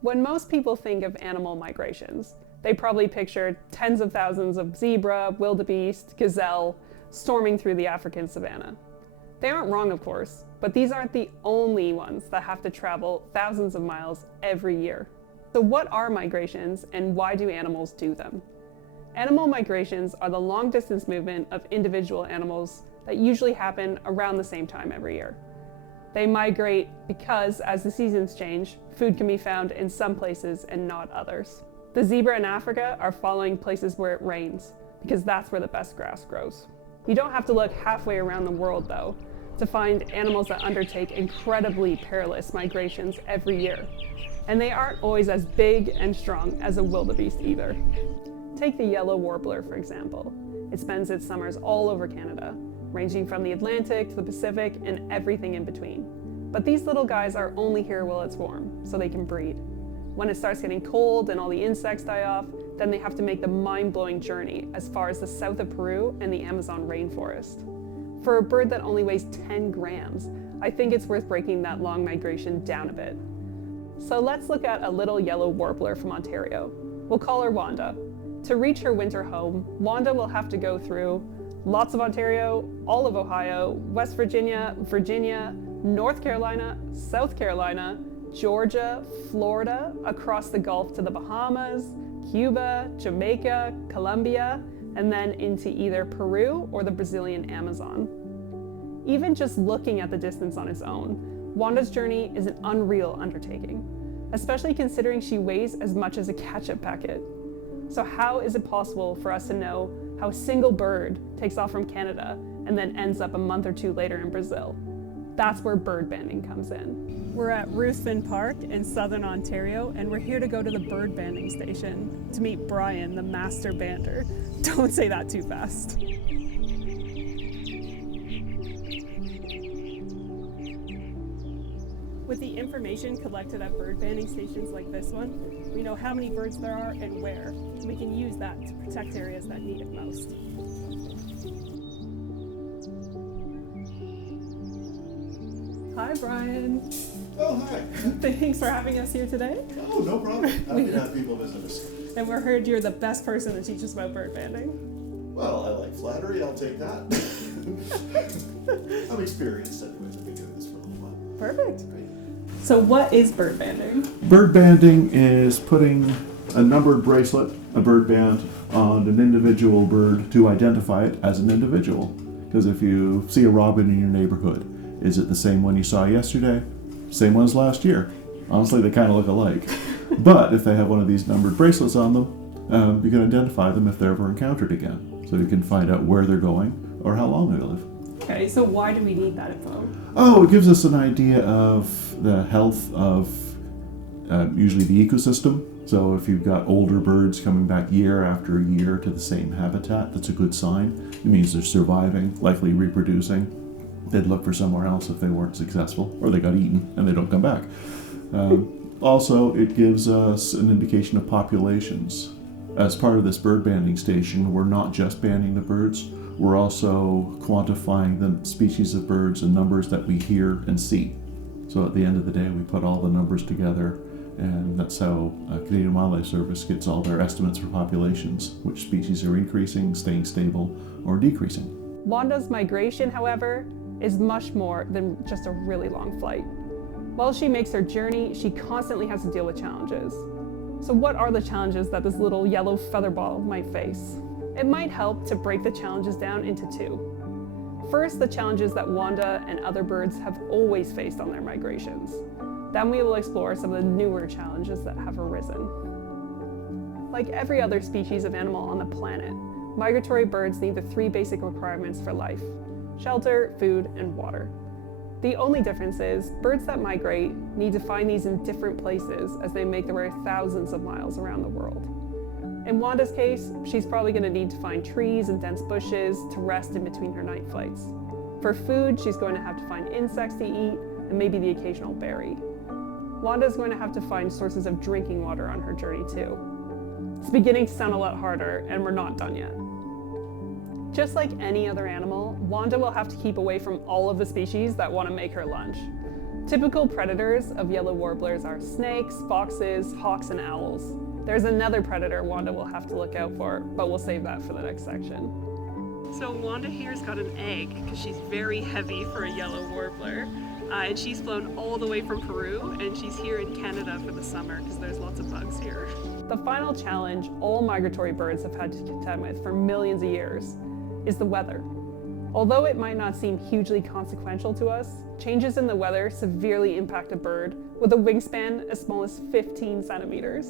When most people think of animal migrations, they probably picture tens of thousands of zebra, wildebeest, gazelle storming through the African savanna. They aren't wrong, of course, but these aren't the only ones that have to travel thousands of miles every year. So what are migrations and why do animals do them? Animal migrations are the long-distance movement of individual animals that usually happen around the same time every year. They migrate because, as the seasons change, food can be found in some places and not others. The zebra in Africa are following places where it rains, because that's where the best grass grows. You don't have to look halfway around the world, though, to find animals that undertake incredibly perilous migrations every year. And they aren't always as big and strong as a wildebeest either. Take the yellow warbler, for example. It spends its summers all over Canada, ranging from the Atlantic to the Pacific and everything in between. But these little guys are only here while it's warm, so they can breed. When it starts getting cold and all the insects die off, then they have to make the mind-blowing journey as far as the south of Peru and the Amazon rainforest. For a bird that only weighs 10 grams, I think it's worth breaking that long migration down a bit. So let's look at a little yellow warbler from Ontario. We'll call her Wanda. To reach her winter home, Wanda will have to go through lots of Ontario, all of Ohio, West Virginia, North Carolina, South Carolina, Georgia, Florida, across the Gulf to the Bahamas, Cuba, Jamaica, Colombia, and then into either Peru or the Brazilian Amazon. Even just looking at the distance on its own, Wanda's journey is an unreal undertaking, especially considering she weighs as much as a ketchup packet. So how is it possible for us to know how a single bird takes off from Canada and then ends up a month or two later in Brazil? That's where bird banding comes in. We're at Ruthven Park in southern Ontario, and we're here to go to the bird banding station to meet Brian, the master bander. Don't say that too fast. With the information collected at bird banding stations like this one, we know how many birds there are and where. We can use that to protect areas that need it most. Hi, Brian. Oh, hi. Thanks for having us here today. Oh, no problem. Happy to have people visit us. And we're heard you're the best person to teach us about bird banding. Well, I like flattery. I'll take that. I'm experienced anyways. I've been doing this for a little while. Perfect. Great. So what is bird banding? Bird banding is putting a numbered bracelet, a bird band, on an individual bird to identify it as an individual. Because if you see a robin in your neighborhood, is it the same one you saw yesterday? Same one as last year? Honestly, they kind of look alike. But if they have one of these numbered bracelets on them, you can identify them if they're ever encountered again. So you can find out where they're going or how long they live. Okay, so why do we need that info? Oh, it gives us an idea of the health of usually the ecosystem. So if you've got older birds coming back year after year to the same habitat, that's a good sign. It means they're surviving, likely reproducing. They'd look for somewhere else if they weren't successful, or they got eaten and they don't come back. Also, it gives us an indication of populations. As part of this bird banding station, we're not just banding the birds, we're also quantifying the species of birds and numbers that we hear and see. So at the end of the day, we put all the numbers together, and that's how Canadian Wildlife Service gets all their estimates for populations, which species are increasing, staying stable, or decreasing. Wanda's migration, however, is much more than just a really long flight. While she makes her journey, she constantly has to deal with challenges. So what are the challenges that this little yellow featherball might face? It might help to break the challenges down into two. First, the challenges that Wanda and other birds have always faced on their migrations. Then we will explore some of the newer challenges that have arisen. Like every other species of animal on the planet, migratory birds need the three basic requirements for life: shelter, food, and water. The only difference is, birds that migrate need to find these in different places as they make their way thousands of miles around the world. In Wanda's case, she's probably going to need to find trees and dense bushes to rest in between her night flights. For food, she's going to have to find insects to eat and maybe the occasional berry. Wanda's going to have to find sources of drinking water on her journey too. It's beginning to sound a lot harder, and we're not done yet. Just like any other animal, Wanda will have to keep away from all of the species that want to make her lunch. Typical predators of yellow warblers are snakes, foxes, hawks, and owls. There's another predator Wanda will have to look out for, but we'll save that for the next section. So Wanda here's got an egg because she's very heavy for a yellow warbler. And she's flown all the way from Peru, and she's here in Canada for the summer because there's lots of bugs here. The final challenge all migratory birds have had to contend with for millions of years is the weather. Although it might not seem hugely consequential to us, changes in the weather severely impact a bird with a wingspan as small as 15 centimeters.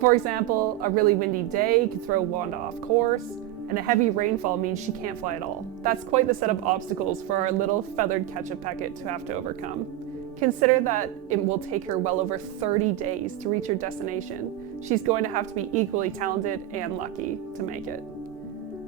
For example, a really windy day could throw Wanda off course, and a heavy rainfall means she can't fly at all. That's quite the set of obstacles for our little feathered ketchup packet to have to overcome. Consider that it will take her well over 30 days to reach her destination. She's going to have to be equally talented and lucky to make it.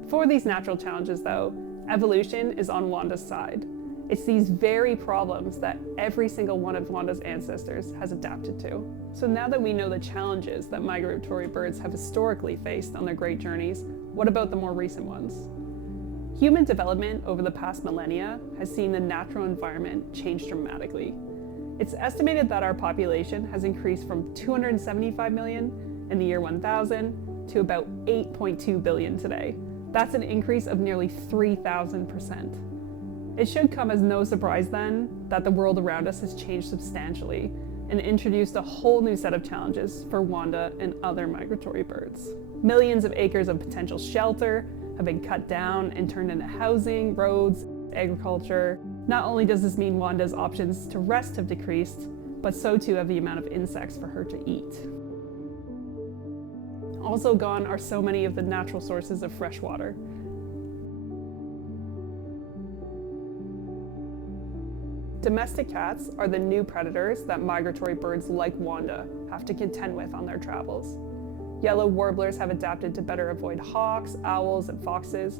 For these natural challenges though, evolution is on Wanda's side. It's these very problems that every single one of Wanda's ancestors has adapted to. So now that we know the challenges that migratory birds have historically faced on their great journeys, what about the more recent ones? Human development over the past millennia has seen the natural environment change dramatically. It's estimated that our population has increased from 275 million in the year 1000 to about 8.2 billion today. That's an increase of nearly 3,000%. It should come as no surprise then that the world around us has changed substantially and introduced a whole new set of challenges for Wanda and other migratory birds. Millions of acres of potential shelter have been cut down and turned into housing, roads, agriculture. Not only does this mean Wanda's options to rest have decreased, but so too have the amount of insects for her to eat. Also gone are so many of the natural sources of fresh water. Domestic cats are the new predators that migratory birds like Wanda have to contend with on their travels. Yellow warblers have adapted to better avoid hawks, owls, and foxes,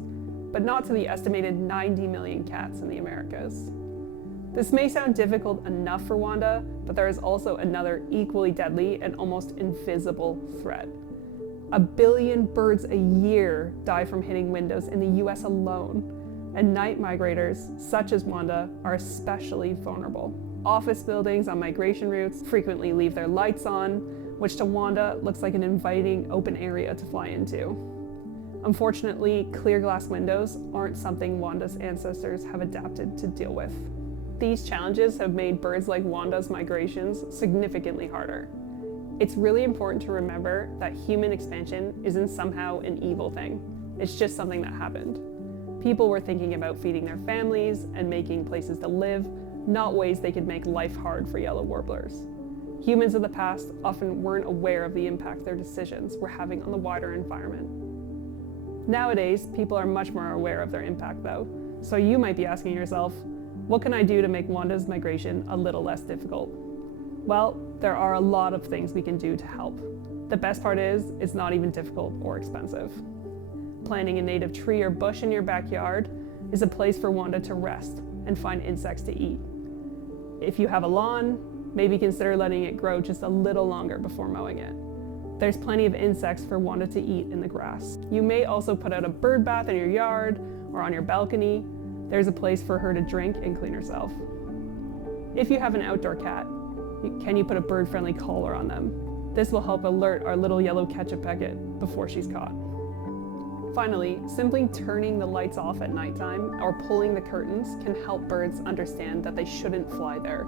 but not to the estimated 90 million cats in the Americas. This may sound difficult enough for Wanda, but there is also another equally deadly and almost invisible threat. 1 billion birds a year die from hitting windows in the US alone. And night migrators, such as Wanda, are especially vulnerable. Office buildings on migration routes frequently leave their lights on, which to Wanda looks like an inviting open area to fly into. Unfortunately, clear glass windows aren't something Wanda's ancestors have adapted to deal with. These challenges have made birds like Wanda's migrations significantly harder. It's really important to remember that human expansion isn't somehow an evil thing. It's just something that happened. People were thinking about feeding their families and making places to live, not ways they could make life hard for yellow warblers. Humans of the past often weren't aware of the impact their decisions were having on the wider environment. Nowadays, people are much more aware of their impact though, so you might be asking yourself, what can I do to make Wanda's migration a little less difficult? Well, there are a lot of things we can do to help. The best part is, it's not even difficult or expensive. Planting a native tree or bush in your backyard is a place for Wanda to rest and find insects to eat. If you have a lawn, maybe consider letting it grow just a little longer before mowing it. There's plenty of insects for Wanda to eat in the grass. You may also put out a bird bath in your yard or on your balcony. There's a place for her to drink and clean herself. If you have an outdoor cat, can you put a bird-friendly collar on them? This will help alert our little yellow ketchup packet before she's caught. Finally, simply turning the lights off at nighttime or pulling the curtains can help birds understand that they shouldn't fly there.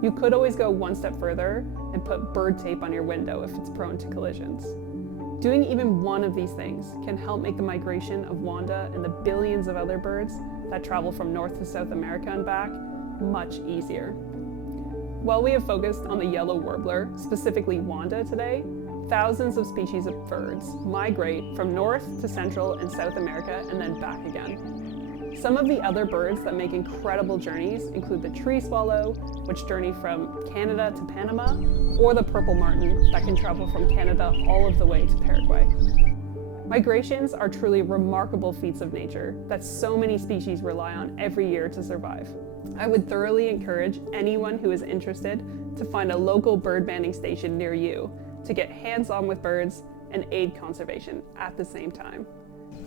You could always go one step further and put bird tape on your window if it's prone to collisions. Doing even one of these things can help make the migration of Wanda and the billions of other birds that travel from North to South America and back much easier. While we have focused on the yellow warbler, specifically Wanda today, thousands of species of birds migrate from North to Central and South America and then back again. Some of the other birds that make incredible journeys include the tree swallow, which journey from Canada to Panama, or the purple martin that can travel from Canada all of the way to Paraguay. Migrations are truly remarkable feats of nature that so many species rely on every year to survive. I would thoroughly encourage anyone who is interested to find a local bird banding station near you to get hands-on with birds and aid conservation at the same time.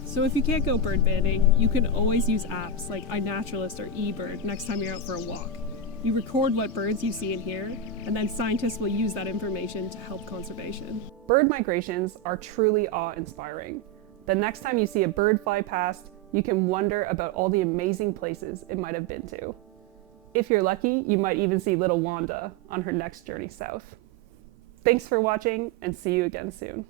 So if you can't go bird banding, you can always use apps like iNaturalist or eBird next time you're out for a walk. You record what birds you see and hear, and then scientists will use that information to help conservation. Bird migrations are truly awe-inspiring. The next time you see a bird fly past, you can wonder about all the amazing places it might have been to. If you're lucky, you might even see little Wanda on her next journey south. Thanks for watching, and see you again soon.